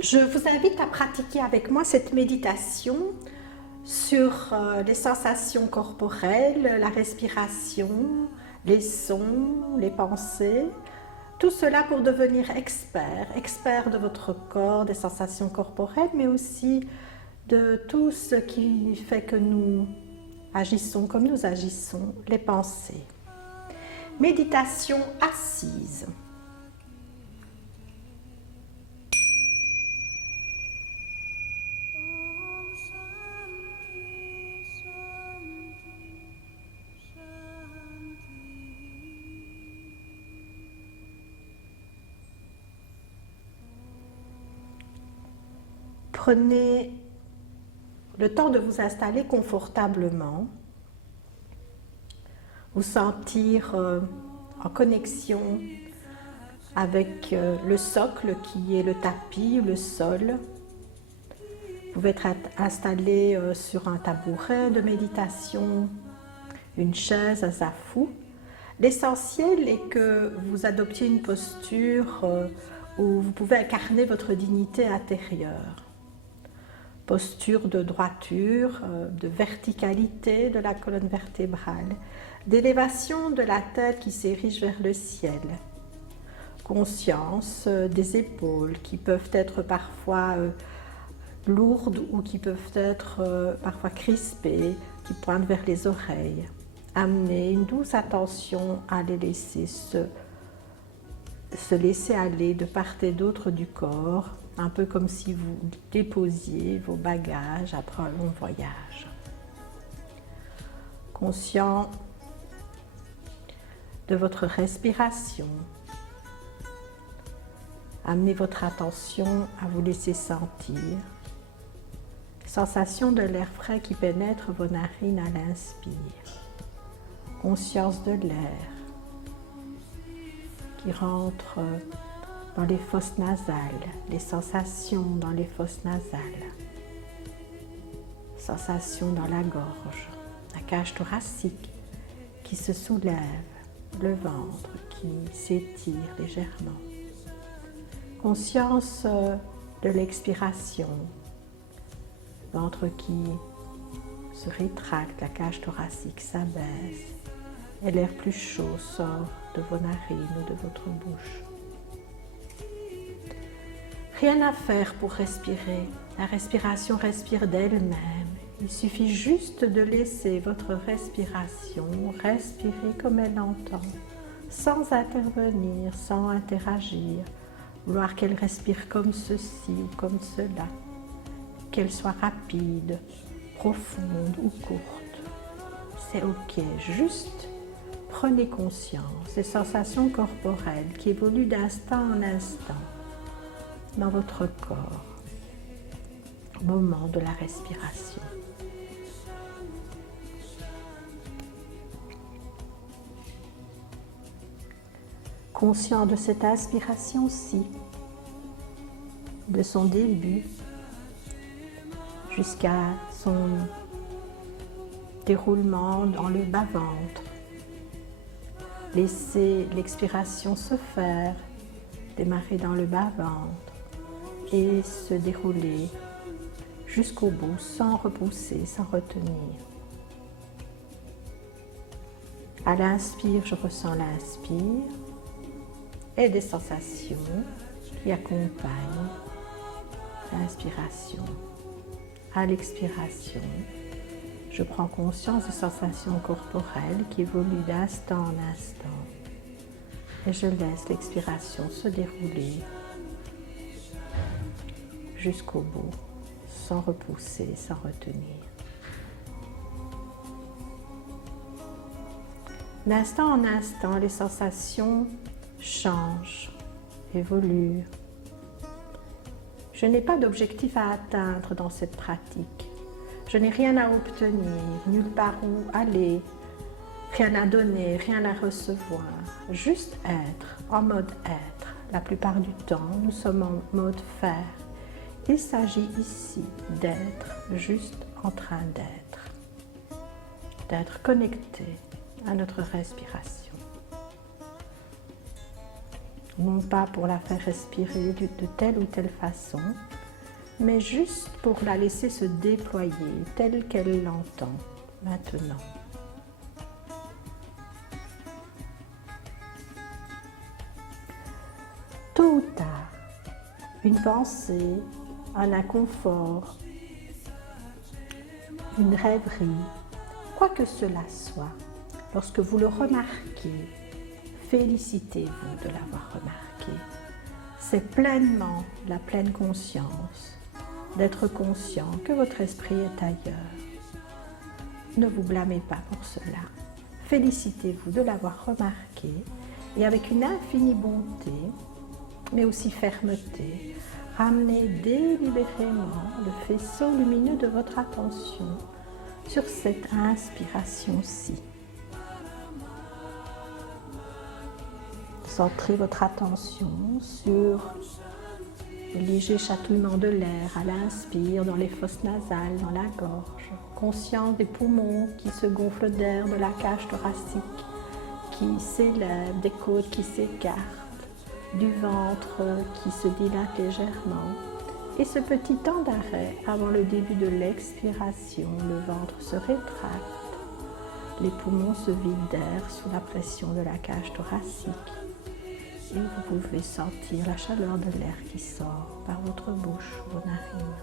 Je vous invite à pratiquer avec moi cette méditation sur les sensations corporelles, la respiration, les sons, les pensées. Tout cela pour devenir expert de votre corps, des sensations corporelles, mais aussi de tout ce qui fait que nous agissons comme nous agissons, les pensées. Méditation assise. Prenez le temps de vous installer confortablement, vous sentir en connexion avec le socle qui est le tapis ou le sol. Vous pouvez être installé sur un tabouret de méditation, une chaise, un zafou. L'essentiel est que vous adoptiez une posture où vous pouvez incarner votre dignité intérieure. Posture de droiture, de verticalité de la colonne vertébrale, d'élévation de la tête qui s'érige vers le ciel. Conscience des épaules qui peuvent être parfois lourdes ou qui peuvent être parfois crispées, qui pointent vers les oreilles. Amener une douce attention à les laisser se laisser aller de part et d'autre du corps, un peu comme si vous déposiez vos bagages après un long voyage. Conscient de votre respiration, amenez votre attention à vous laisser sentir. Sensation de l'air frais qui pénètre vos narines à l'inspire. Conscience de l'air qui rentre dans les fosses nasales, les sensations dans les fosses nasales, sensations dans la gorge, la cage thoracique qui se soulève, le ventre qui s'étire légèrement. Conscience de l'expiration, ventre qui se rétracte, la cage thoracique s'abaisse et l'air plus chaud sort de vos narines ou de votre bouche. Rien à faire pour respirer. La respiration respire d'elle-même. Il suffit juste de laisser votre respiration respirer comme elle entend, sans intervenir, sans interagir, vouloir qu'elle respire comme ceci ou comme cela, qu'elle soit rapide, profonde ou courte. C'est ok, juste prenez conscience des sensations corporelles qui évoluent d'instant en instant dans votre corps au moment de la respiration. Conscient de cette inspiration-ci, de son début jusqu'à son déroulement dans le bas-ventre. Laissez l'expiration se faire, démarrer dans le bas-ventre et se dérouler jusqu'au bout sans repousser, sans retenir. À l'inspire, je ressens l'inspire et des sensations qui accompagnent l'inspiration. À l'expiration, je prends conscience des sensations corporelles qui évoluent d'instant en instant et je laisse l'expiration se dérouler jusqu'au bout, sans repousser, sans retenir. D'instant en instant, les sensations changent, évoluent. Je n'ai pas d'objectif à atteindre dans cette pratique. Je n'ai rien à obtenir, nulle part où aller, rien à donner, rien à recevoir. Juste être, en mode être. La plupart du temps, nous sommes en mode faire. Il s'agit ici d'être juste en train d'être connecté à notre respiration. non pas pour la faire respirer de telle ou telle façon, mais juste pour la laisser se déployer telle qu'elle l'entend maintenant. Tôt ou tard, une pensée, un inconfort, une rêverie, quoi que cela soit, lorsque vous le remarquez, félicitez-vous de l'avoir remarqué. C'est pleinement la pleine conscience d'être conscient que votre esprit est ailleurs. Ne vous blâmez pas pour cela. Félicitez-vous de l'avoir remarqué et avec une infinie bonté, mais aussi fermeté, ramenez délibérément le faisceau lumineux de votre attention sur cette inspiration-ci. Centrez votre attention sur le léger chatouillement de l'air à l'inspire dans les fosses nasales, dans la gorge, conscient des poumons qui se gonflent d'air, de la cage thoracique qui s'élève, des côtes qui s'écartent, du ventre qui se dilate légèrement. Et ce petit temps d'arrêt avant le début de l'expiration, le ventre se rétracte, les poumons se vident d'air sous la pression de la cage thoracique. Et vous pouvez sentir la chaleur de l'air qui sort par votre bouche, vos narines.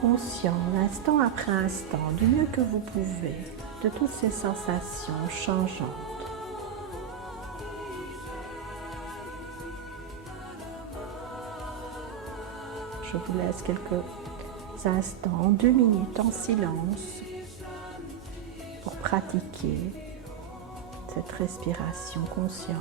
Conscient, instant après instant, du mieux que vous pouvez, de toutes ces sensations changeantes. Je vous laisse quelques instants, 2 minutes en silence pour pratiquer cette respiration consciente.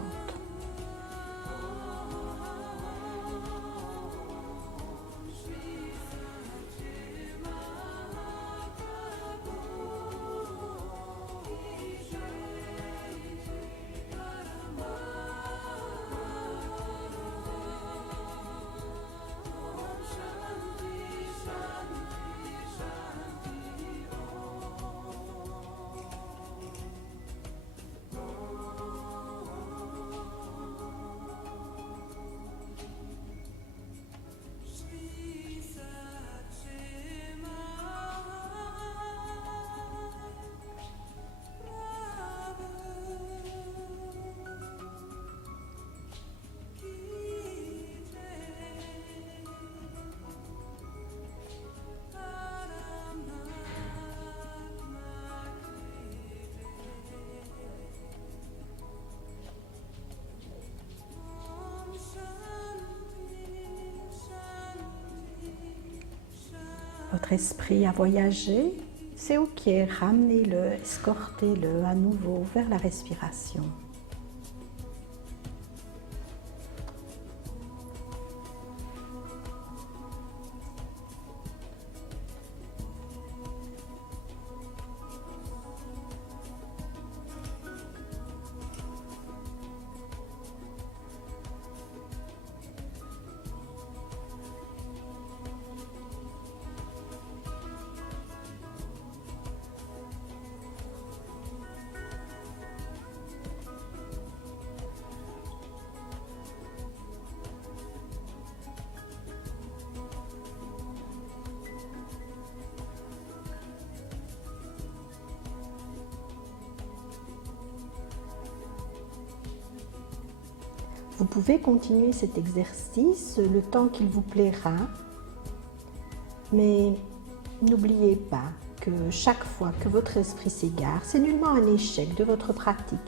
Votre esprit a voyagé, c'est ok, ramenez-le, escortez-le à nouveau vers la respiration. Vous pouvez continuer cet exercice le temps qu'il vous plaira, mais n'oubliez pas que chaque fois que votre esprit s'égare, c'est nullement un échec de votre pratique.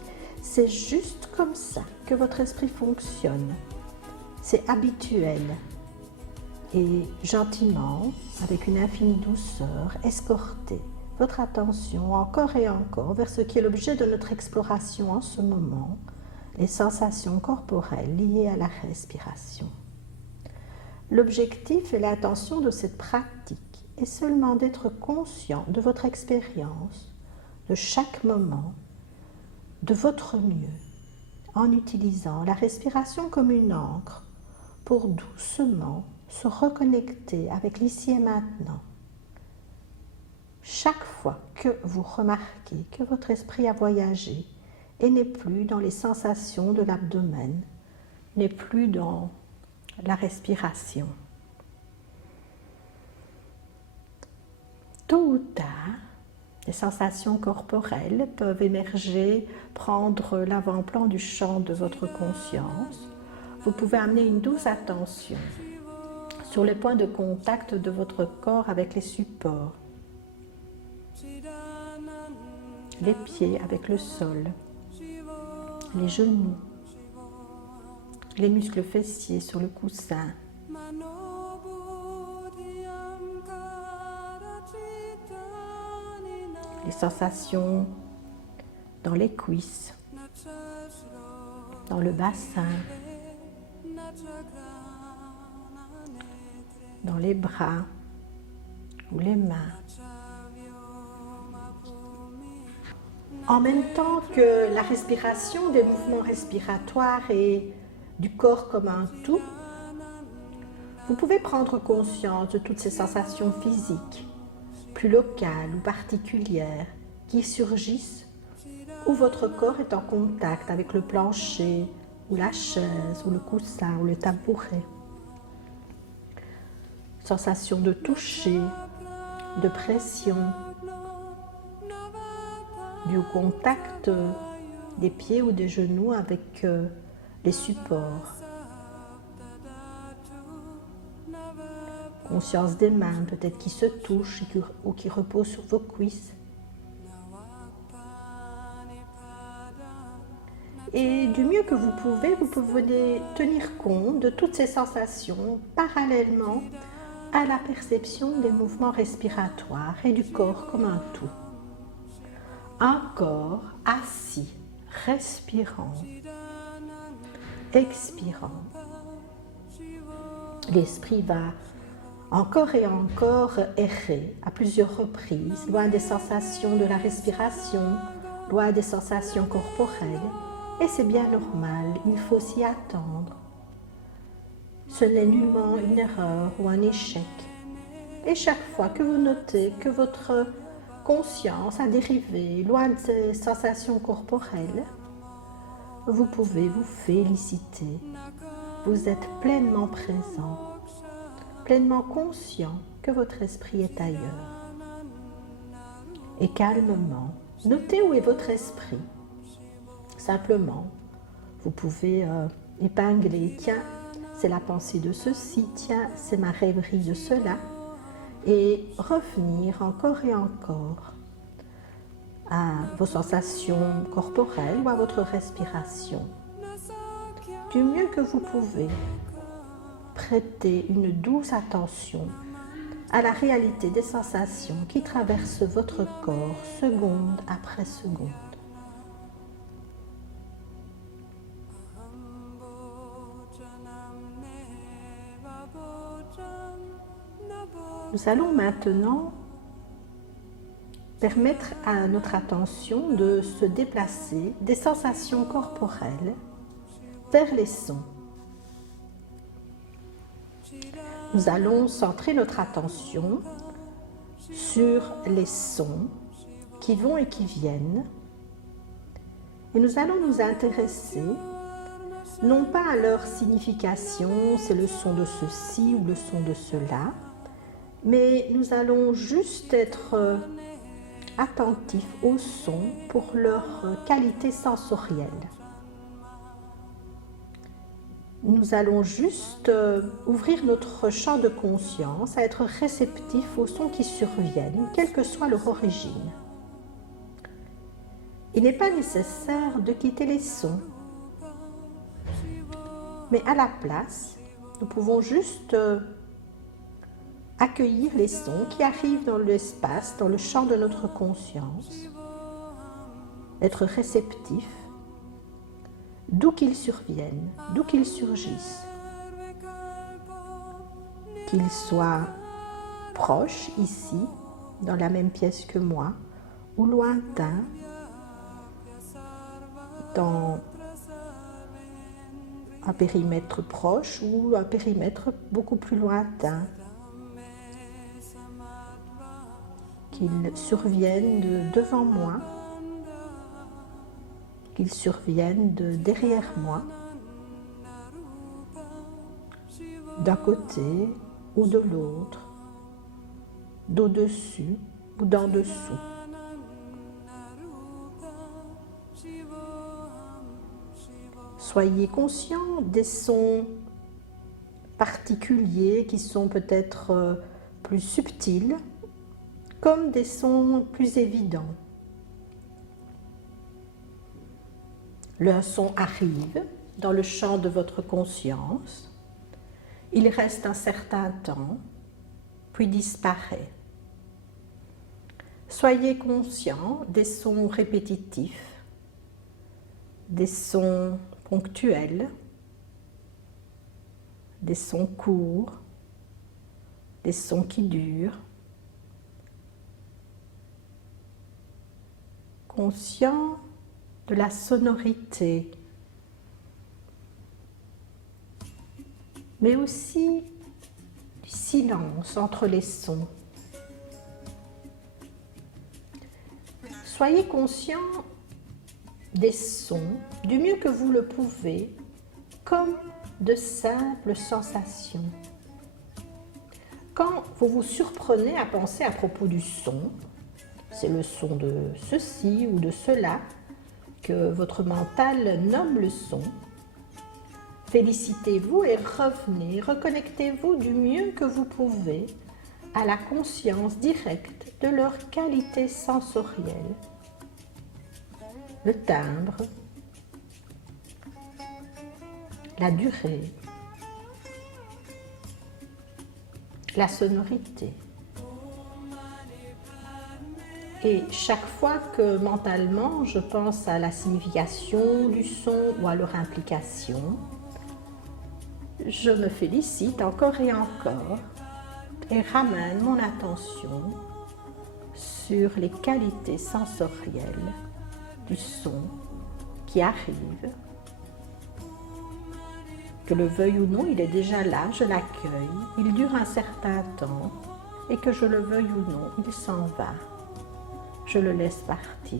C'est juste comme ça que votre esprit fonctionne. C'est habituel. Et gentiment, avec une infinie douceur, escortez votre attention encore et encore vers ce qui est l'objet de notre exploration en ce moment, les sensations corporelles liées à la respiration. L'objectif et l'intention de cette pratique est seulement d'être conscient de votre expérience, de chaque moment, de votre mieux, en utilisant la respiration comme une ancre pour doucement se reconnecter avec l'ici et maintenant. Chaque fois que vous remarquez que votre esprit a voyagé, et n'est plus dans les sensations de l'abdomen, n'est plus dans la respiration. Tôt ou tard, les sensations corporelles peuvent émerger, prendre l'avant-plan du champ de votre conscience. Vous pouvez amener une douce attention sur les points de contact de votre corps avec les supports, les pieds avec le sol, les genoux, les muscles fessiers sur le coussin, les sensations dans les cuisses, dans le bassin, dans les bras ou les mains. En même temps que la respiration, des mouvements respiratoires et du corps comme un tout, vous pouvez prendre conscience de toutes ces sensations physiques, plus locales ou particulières, qui surgissent où votre corps est en contact avec le plancher, ou la chaise, ou le coussin, ou le tabouret. Sensation de toucher, de pression, du contact des pieds ou des genoux avec les supports. Conscience des mains, peut-être qui se touchent ou qui reposent sur vos cuisses. Et du mieux que vous pouvez tenir compte de toutes ces sensations parallèlement à la perception des mouvements respiratoires et du corps comme un tout. Un corps assis, respirant, expirant. L'esprit va encore et encore errer à plusieurs reprises, loin des sensations de la respiration, loin des sensations corporelles. Et c'est bien normal, il faut s'y attendre. Ce n'est nullement une erreur ou un échec. Et chaque fois que vous notez que votre conscience a dérivé loin des sensations corporelles, vous pouvez vous féliciter. Vous êtes pleinement présent, pleinement conscient que votre esprit est ailleurs. Et calmement, notez où est votre esprit. Simplement, vous pouvez épingler, tiens, c'est la pensée de ceci, tiens, c'est ma rêverie de cela, et revenir encore et encore à vos sensations corporelles ou à votre respiration. Du mieux que vous pouvez, prêtez une douce attention à la réalité des sensations qui traversent votre corps seconde après seconde. Nous allons maintenant permettre à notre attention de se déplacer des sensations corporelles vers les sons. Nous allons centrer notre attention sur les sons qui vont et qui viennent et nous allons nous intéresser non pas à leur signification, c'est le son de ceci ou le son de cela, mais nous allons juste être attentifs aux sons pour leur qualité sensorielle. Nous allons juste ouvrir notre champ de conscience à être réceptifs aux sons qui surviennent, quelle que soit leur origine. Il n'est pas nécessaire de quitter les sons, mais à la place, nous pouvons juste accueillir les sons qui arrivent dans l'espace, dans le champ de notre conscience, être réceptif, d'où qu'ils surviennent, d'où qu'ils surgissent, qu'ils soient proches ici, dans la même pièce que moi, ou lointains, dans un périmètre proche ou un périmètre beaucoup plus lointain. Qu'ils surviennent devant moi qu'ils surviennent de derrière moi, d'un côté ou de l'autre, d'au-dessus ou d'en dessous. Soyez conscient des sons particuliers qui sont peut-être plus subtils, comme des sons plus évidents. Le son arrive dans le champ de votre conscience, il reste un certain temps, puis disparaît. Soyez conscient des sons répétitifs, des sons ponctuels, des sons courts, des sons qui durent. Conscient de la sonorité, mais aussi du silence entre les sons. Soyez conscient des sons du mieux que vous le pouvez, comme de simples sensations. Quand vous vous surprenez à penser à propos du son, c'est le son de ceci ou de cela que votre mental nomme le son. Félicitez-vous et revenez, reconnectez-vous du mieux que vous pouvez à la conscience directe de leur qualité sensorielle. Le timbre, la durée, la sonorité. Et chaque fois que mentalement je pense à la signification du son ou à leur implication, je me félicite encore et encore et ramène mon attention sur les qualités sensorielles du son qui arrive. Que le veuille ou non, il est déjà là, je l'accueille, il dure un certain temps et que je le veuille ou non, il s'en va. Je le laisse partir.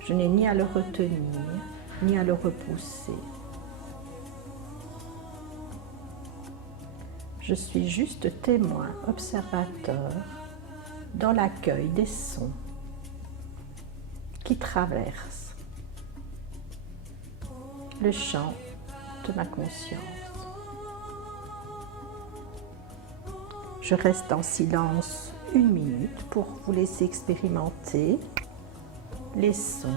Je n'ai ni à le retenir, ni à le repousser. Je suis juste témoin, observateur, dans l'accueil des sons qui traversent le champ de ma conscience. Je reste en silence 1 minute pour vous laisser expérimenter les sons.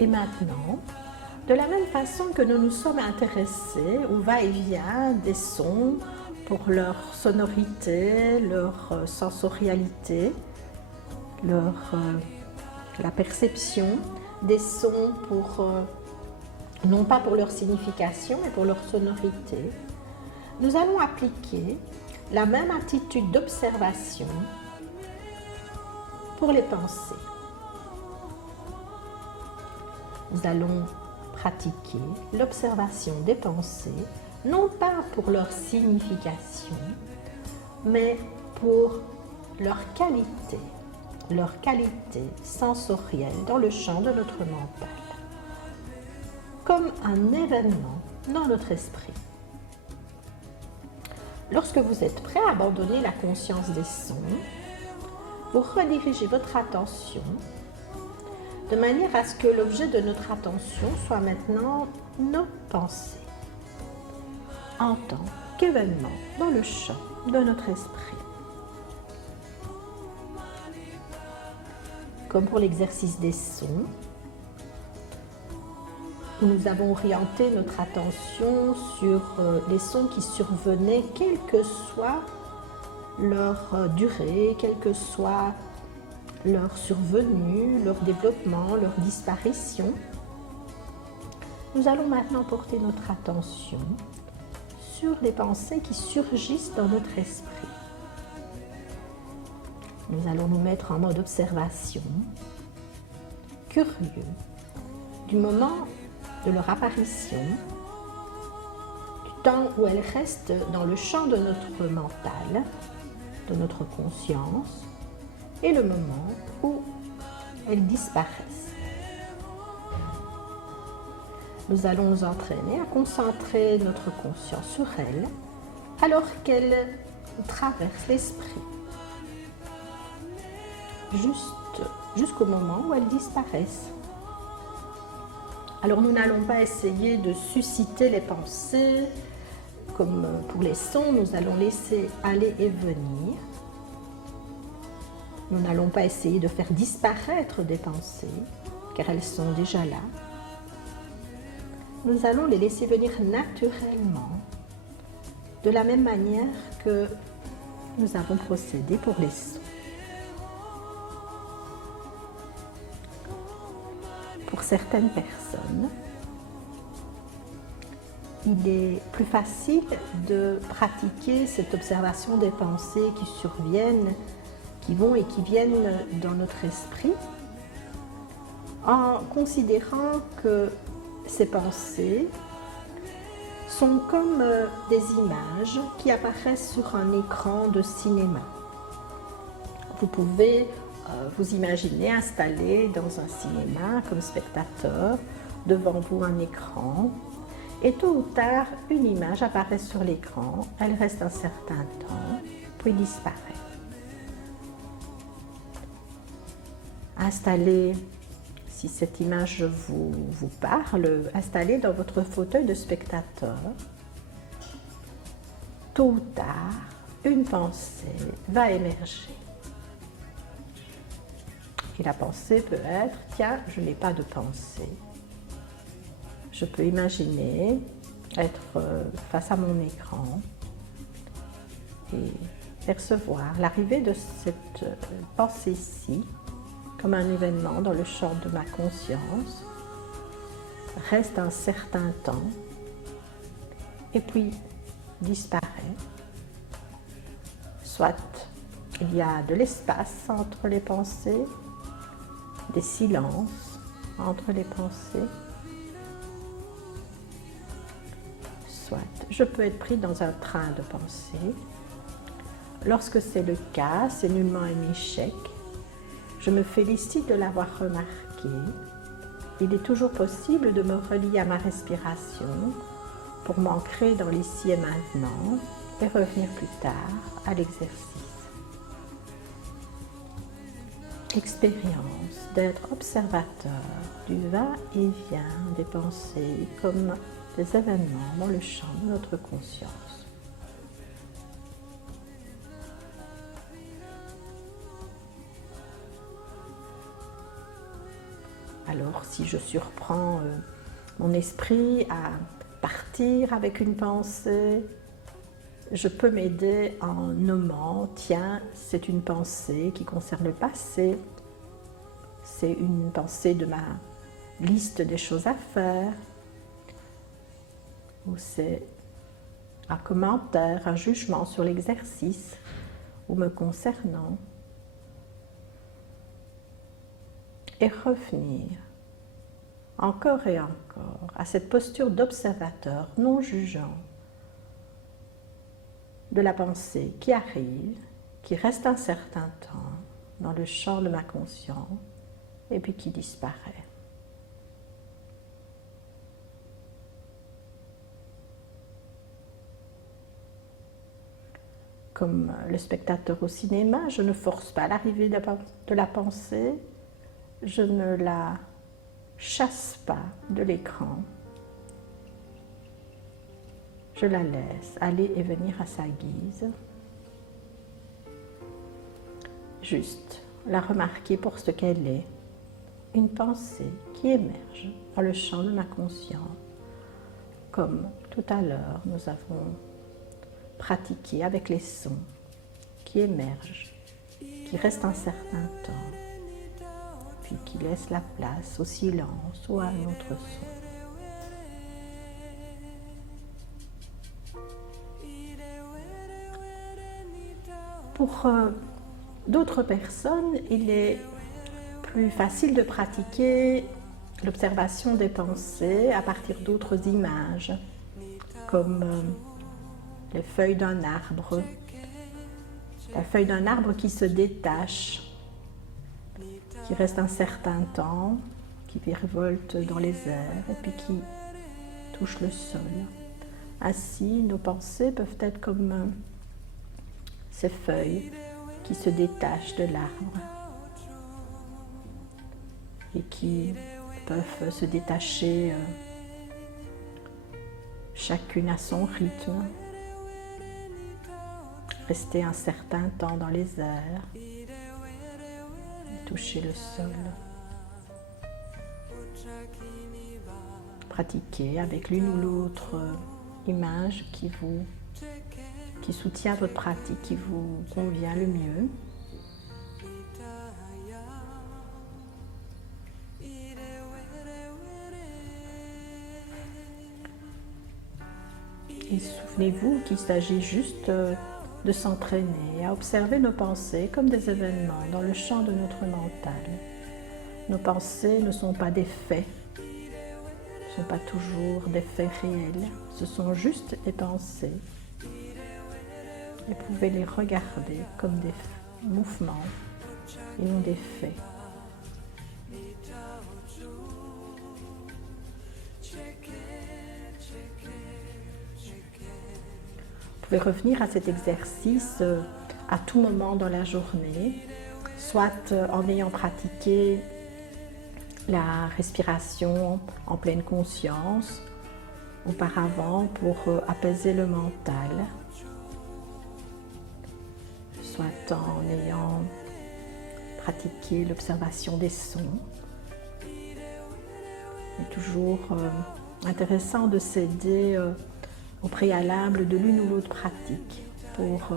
Et maintenant, de la même façon que nous nous sommes intéressés au va-et-vient des sons pour leur sonorité, leur sensorialité, la perception des sons non pas pour leur signification, mais pour leur sonorité, nous allons appliquer la même attitude d'observation pour les pensées. Nous allons pratiquer l'observation des pensées, non pas pour leur signification, mais pour leur qualité sensorielle dans le champ de notre mental, comme un événement dans notre esprit. Lorsque vous êtes prêt à abandonner la conscience des sons, vous redirigez votre attention de manière à ce que l'objet de notre attention soit maintenant nos pensées, en tant qu'événement dans le champ de notre esprit. Comme pour l'exercice des sons, où nous avons orienté notre attention sur les sons qui survenaient, quelle que soit leur durée, quelle que soit leur survenue, leur développement, leur disparition. Nous allons maintenant porter notre attention sur les pensées qui surgissent dans notre esprit. Nous allons nous mettre en mode observation, curieux, du moment de leur apparition, du temps où elles restent dans le champ de notre mental, de notre conscience, et le moment où elles disparaissent. Nous allons nous entraîner à concentrer notre conscience sur elles alors qu'elles traversent l'esprit, jusqu'au moment où elles disparaissent. Alors nous n'allons pas essayer de susciter les pensées, comme pour les sons, nous allons laisser aller et venir. Nous n'allons pas essayer de faire disparaître des pensées, car elles sont déjà là. Nous allons les laisser venir naturellement, de la même manière que nous avons procédé pour les sons. Pour certaines personnes, il est plus facile de pratiquer cette observation des pensées qui surviennent, qui vont et qui viennent dans notre esprit, en considérant que ces pensées sont comme des images qui apparaissent sur un écran de cinéma. Vous pouvez vous imaginer installé dans un cinéma comme spectateur, devant vous un écran, et tôt ou tard, une image apparaît sur l'écran, elle reste un certain temps, puis disparaît. Installé, si cette image vous parle, installé dans votre fauteuil de spectateur, tôt ou tard, une pensée va émerger. Et la pensée peut être, tiens, je n'ai pas de pensée. Je peux imaginer être face à mon écran et percevoir l'arrivée de cette pensée-ci comme un événement dans le champ de ma conscience, reste un certain temps et puis disparaît. Soit il y a de l'espace entre les pensées, des silences entre les pensées, soit je peux être pris dans un train de pensée. Lorsque c'est le cas, c'est nullement un échec. Je me félicite de l'avoir remarqué. Il est toujours possible de me relier à ma respiration pour m'ancrer dans l'ici et maintenant et revenir plus tard à l'exercice. Expérience d'être observateur du va-et-vient des pensées comme des événements dans le champ de notre conscience. Alors, si je surprends mon esprit à partir avec une pensée, je peux m'aider en nommant, tiens, c'est une pensée qui concerne le passé, c'est une pensée de ma liste des choses à faire, ou c'est un commentaire, un jugement sur l'exercice ou me concernant. Et revenir encore et encore à cette posture d'observateur non jugeant de la pensée qui arrive, qui reste un certain temps dans le champ de ma conscience et puis qui disparaît. Comme le spectateur au cinéma, je ne force pas l'arrivée de la pensée, je ne la chasse pas de l'écran. Je la laisse aller et venir à sa guise. Juste la remarquer pour ce qu'elle est, une pensée qui émerge dans le champ de ma conscience, comme tout à l'heure nous avons pratiqué avec les sons qui émergent, qui restent un certain temps, puis qui laissent la place au silence ou à un autre son. Pour d'autres personnes, il est plus facile de pratiquer l'observation des pensées à partir d'autres images, comme les feuilles d'un arbre, la feuille d'un arbre qui se détache, qui reste un certain temps, qui virevolte dans les airs et puis qui touche le sol. Ainsi, nos pensées peuvent être comme ces feuilles qui se détachent de l'arbre et qui peuvent se détacher chacune à son rythme, rester un certain temps dans les airs et toucher le sol. Pratiquez avec l'une ou l'autre image qui soutient votre pratique, qui vous convient le mieux. Et souvenez-vous qu'il s'agit juste de s'entraîner à observer nos pensées comme des événements dans le champ de notre mental. Nos pensées ne sont pas des faits, ne sont pas toujours des faits réels, ce sont juste des pensées. Et vous pouvez les regarder comme des mouvements et non des faits. Vous pouvez revenir à cet exercice à tout moment dans la journée, soit en ayant pratiqué la respiration en pleine conscience auparavant pour apaiser le mental, soit en ayant pratiqué l'observation des sons. C'est toujours intéressant de s'aider au préalable de l'une ou l'autre pratique pour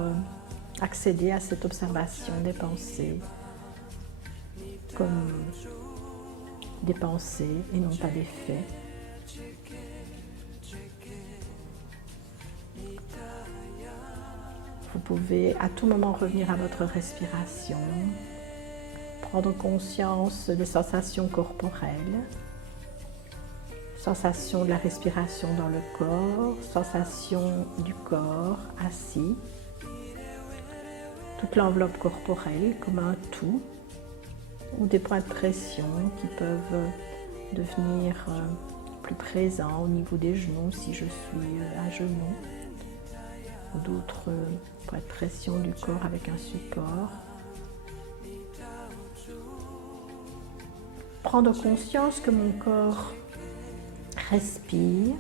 accéder à cette observation des pensées comme des pensées et non pas des faits. Vous pouvez à tout moment revenir à votre respiration, prendre conscience des sensations corporelles, sensation de la respiration dans le corps, sensation du corps assis, toute l'enveloppe corporelle comme un tout, ou des points de pression qui peuvent devenir plus présents au niveau des genoux si je suis à genoux, ou d'autres points de pression du corps avec un support. Prendre conscience que mon corps respire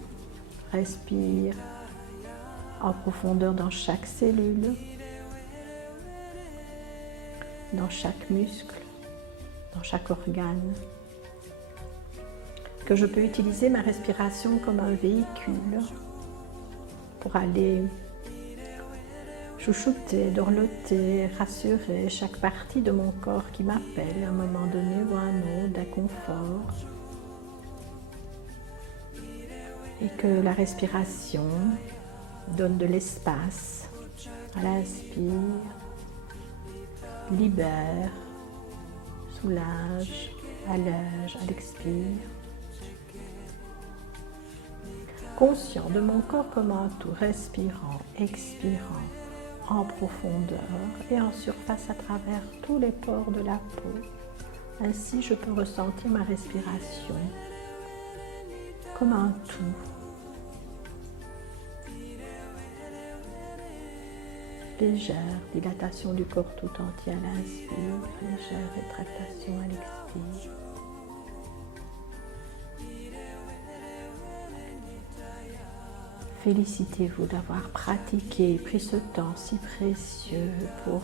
en profondeur dans chaque cellule, dans chaque muscle, dans chaque organe. Que je peux utiliser ma respiration comme un véhicule pour aller chouchouter, dorloter, rassurer chaque partie de mon corps qui m'appelle à un moment donné ou à un autre d'inconfort. Et que la respiration donne de l'espace à l'inspire, libère, soulage, allège à l'expire. Conscient de mon corps comme un tout, respirant, expirant en profondeur et en surface à travers tous les pores de la peau. Ainsi, je peux ressentir ma respiration comme un tout. Légère dilatation du corps tout entier à l'inspire, légère rétractation à l'expire. Félicitez-vous d'avoir pratiqué, pris ce temps si précieux pour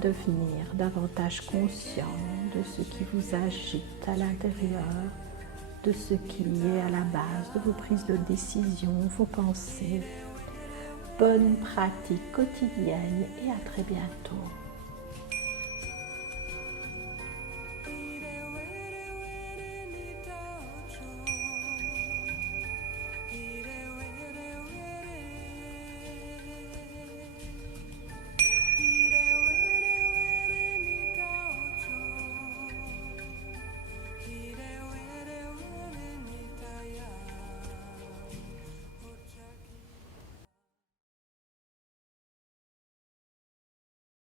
devenir davantage conscient de ce qui vous agite à l'intérieur, de ce qui est à la base de vos prises de décision, vos pensées. Bonne pratique quotidienne et à très bientôt.